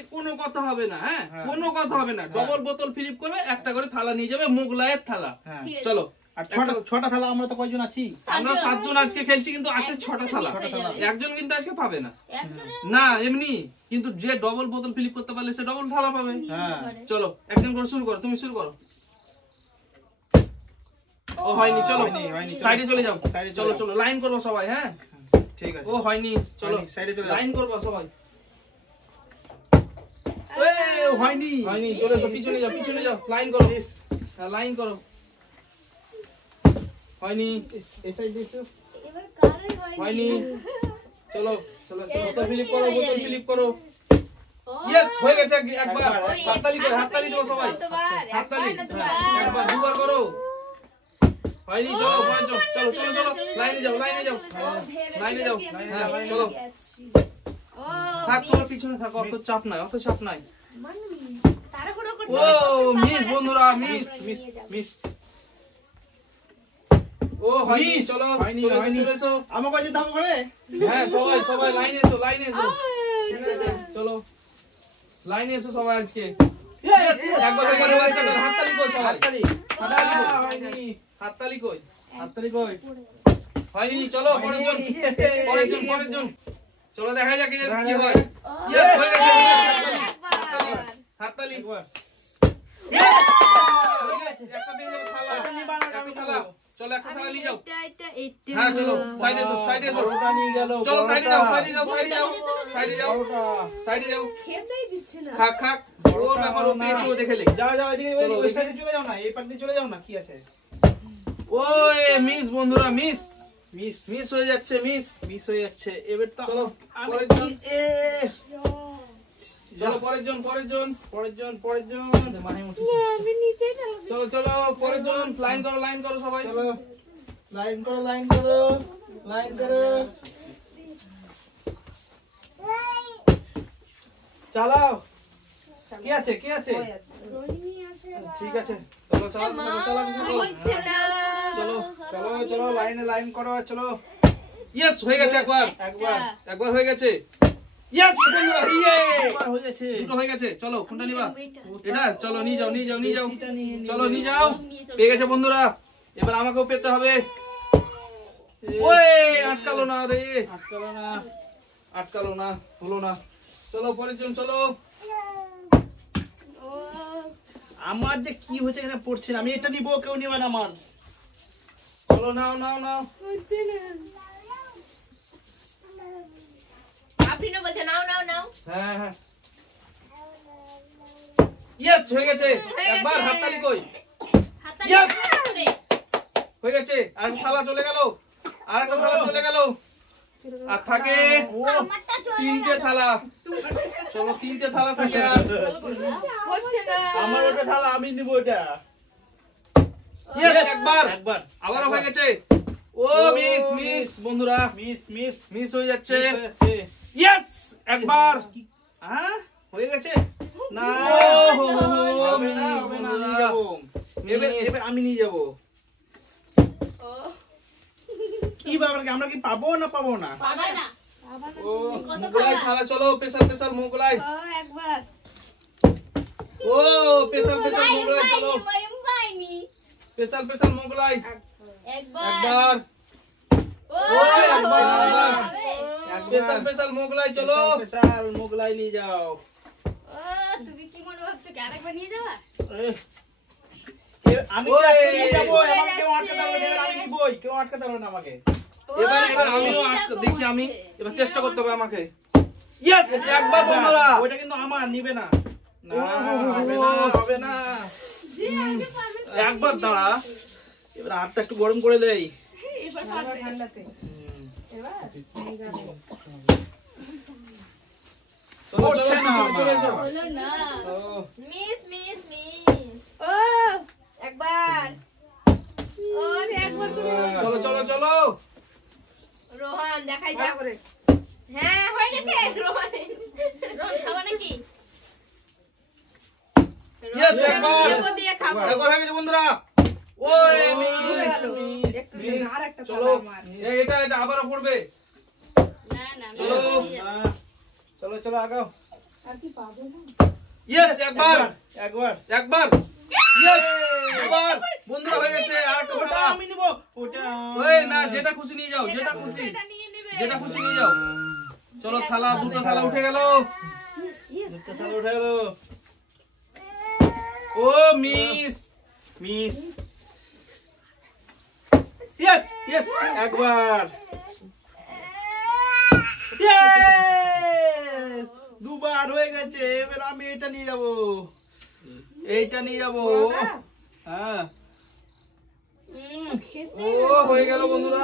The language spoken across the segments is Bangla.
আজকে কোনো কথা হবে না, হ্যাঁ কোনো কথা হবে না। ডবল বোতল ফ্লিপ করবে, একটা করে থালা নিয়ে যাবে, মোগলাইয়ের থালা। চলো। আর ছটা থালা। আমরা তো কয়জন আছি? আমরা 7 জন আজকে খেলছি, কিন্তু আছে 6টা থালা। একজন কিন্তু আজকে পাবে না, না এমনি, কিন্তু যে ডবল বোতল ফ্লিপ করতে পারলে সে ডবল থালা পাবে। চলো একজন করে শুরু করো, তুমি শুরু করো। ও হয়নি, চলো সাইডে চলে যাও। চলো চলো লাইন করবো সবাই, হ্যাঁ ঠিক আছে। ও হয়নি, চলো সাইডে চলে লাইন করবো সবাই। হয়নি হয়নি, চলে এসো, পিছনে যাও, পিছনে যাও, লাইন করো, লাইন করো। হয়নি, এই সাইড দিছো। হয়নি, চলো চলো বোতল ফ্লিপ করো, বোতল ফ্লিপ করো। ইয়েস, হয়ে গেছে একবার। হাততালি করো, হাততালি দাও সবাই, হাততালি। একবার, দুবার করো। হয়নি, চলো চলো চলো চলো, লাইনে যাও, লাইনে যাও, লাইনে যাও। হ্যাঁ চলো, থাক তোমার পিছনে থাকো, অত চাপ নাই, অত চাপ নাই। ও মিস বন্ধুরা, মিস মিস মিস। ও হয়নি, চলো চলে এসো। আমাকে যেতে হবে করে। হ্যাঁ সবাই সবাই লাইনে এসো, লাইনে এসো, চলো লাইনে এসো সবাই আজকে। একবার হয়েছে, হাততালি কই সবাই, হয়নি। হাততালি কই, হাততালি কই। হয়নি, চলো পরের জন, পরের জন, পরের জন। চলো দেখা যাক কি হয়। ইয়েস, হয়ে গেছে, হাততালি। একটা পেয়ে যাবে থালা, একটা থালা। চলো একটা থালা নিয়ে যাও। হ্যাঁ চলো সাইডে এসো, সাইডে এসো। ওটা নিয়ে গেল। চলো সাইডে যাও, সাইডে যাও, সাইডে যাও, সাইডে যাও, সাইডে যাও। খেতেই দিচ্ছে না। খাক খাক, ও ব্যাপার, ও পেয়েছে, ও দেখে লে। যাও যাও, এদিকে ওই সাইডে চলে যাও না, এই পাশ দিয়ে চলে যাও না, কি আছে? ওই মিস বন্ধুরা, মিস মিস মিস হয়ে যাচ্ছে, মিস মিস হয়ে যাচ্ছে। এবার তো চলো পরের জন, চলো পরের জন, পরের জন, পরের জন মানে আমি নিচেই ফেলবো। চলো চলো পরের জন। লাইন করো, লাইন করো সবাই। চলো লাইন করো, লাইন করো, লাইন করো, চালাও। কি আছে, কি আছে? রোহিণী আছে। ঠিক আছে, চলো চালাও, চালাও, চলো চলো চলো, লাইনে লাইন করো, চলো। ইয়েস, হয়ে গেছে একবার, একবার একবার হয়ে গেছে। ইয়েস বন্ধুরা, ইয়ে একবার হয়ে গেছে। দুটো হয়ে গেছে। চলো কোনটা নিবা? এটা, চলো নিয়ে যাও, নিয়ে যাও, নিয়ে যাও, চলো নিয়ে যাও। পেয়ে গেছে বন্ধুরা, এবার আমাকেও পেতে হবে। ওই আটকালো না রে, আটকালো না, আটকালো না, হলো না। চলো পরের জন, চলো। আমার যে কি হচ্ছে এখানে পড়ছে না, আমি এটা নিবো, কেউ নিবে না আমার। চলো নাও নাও নাও। হচ্ছে না। হ্যাঁ হ্যাঁ, ইয়েস হয়ে গেছে একবার। হাততালি কই? ইয়েস হয়ে গেছে। আর থালা চলে গেল, আর একটা থালা চলে গেল, আর থাকে 3টে থালা। চলো 3টে থালা শেয়ার। আমার ওটা থালা, আমি নিবো এটা। ইয়েস একবার, একবার আবারও হয়ে গেছে। ও মিস মিস বন্ধুরা, মিস মিস মিস হয়ে যাচ্ছে। হচ্ছে। ইয়েস একবার। হ্যাঁ হয়ে গেছে না, হবে না, হবে না, নিয়ে যাবো। এবার আমি নিয়ে যাবো। কি ব্যাপার, আমরা কি পাবো না পাবো না? ও মোগলাই থালা, চলো স্পেশাল স্পেশাল মোগলাই। একবার। ও স্পেশাল স্পেশাল মোগলাই, চলো স্পেশাল স্পেশাল মোগলাই। একবার, ও একবার, স্পেশাল স্পেশাল মোগলাই, চলো স্পেশাল মোগলাই নিয়ে যাও। তুমি কি মনে ভাবছো কি আরেকবার নিয়ে যাবা? আমি নিয়ে যাবো, আমাকে কেউ আটকাতে পারবে না, এবার আমি নিবই, কেউ আটকাতে পারবে না আমাকে। এবার এবার আমিও দেখি, আমি এবার চেষ্টা করতে হবে আমাকে। ইয়েস একবার বন্ধুরা। ওইটা কিন্তু আমার, নিবে না। না হবে না, হবে না। একবার দাঁড়া, এবার হাতটা একটু গরম করে দেই। এবার ঠান্ডাতে। এবার চলো চলো চলে এসো। হলো না। মিস মিস মিস ও একবার একবার তুমি চলো চলো চলো। রোহন দেখাই যা করে। হ্যাঁ হয়ে গেছে রোহন। রোল খাবা নাকি? ইয়েস একবার, লেবু দিয়ে খাবো। একবার হয়ে গেছে বন্ধুরা। ওই মিস, চলো এটা এটা আবারও পড়বে। না না চলো চলো চলো আগাও। ইয়েস একবার একবার একবার ইয়েস একবার বন্ধুরা হয়ে গেছে আর একটা ওটা থালা আমি নিব ওটা ওই না যেটা খুশি নিয়ে যাও যেটা খুশি সেটা নিয়ে নেবে। যেটা খুশি নিয়ে যাও চলো থালা দুটো থালা উঠে গেল দুটো থালা উঠে গেল ও মিস মিস ইয়েস ইয়েস একবার ইয়েস দুবার হয়ে গেছে এবার আমি এটা নিয়ে যাব এইটা নিয়ে যাব হ্যাঁ ও হয়ে গেল বন্ধুরা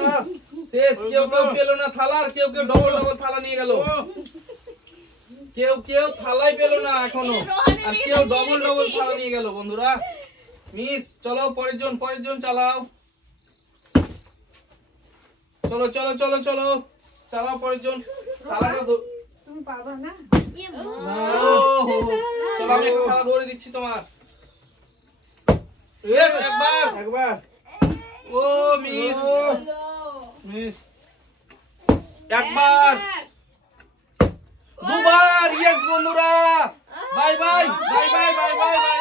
শেষ কেউ কেউ পেলো না থালা আর কেউ কেউ ডবল ডবল থালা নিয়ে গেল কেউ কেউ থালাই পেলো না এখনো আর কেউ ডবল ডবল থালা নিয়ে গেল বন্ধুরা মিস চলো পরের জন চালাও চলো চলো চলো চলো চালাও পরের জন থালাটা ইয়ে ও হো হো। চলো আমি একটা থালা ধরে দিচ্ছি তোমার ইয়েস একবার একবার ও মিস চলো। মিস একবার দুবার ইয়েস বন্ধুরা bye bye bye bye bye bye bye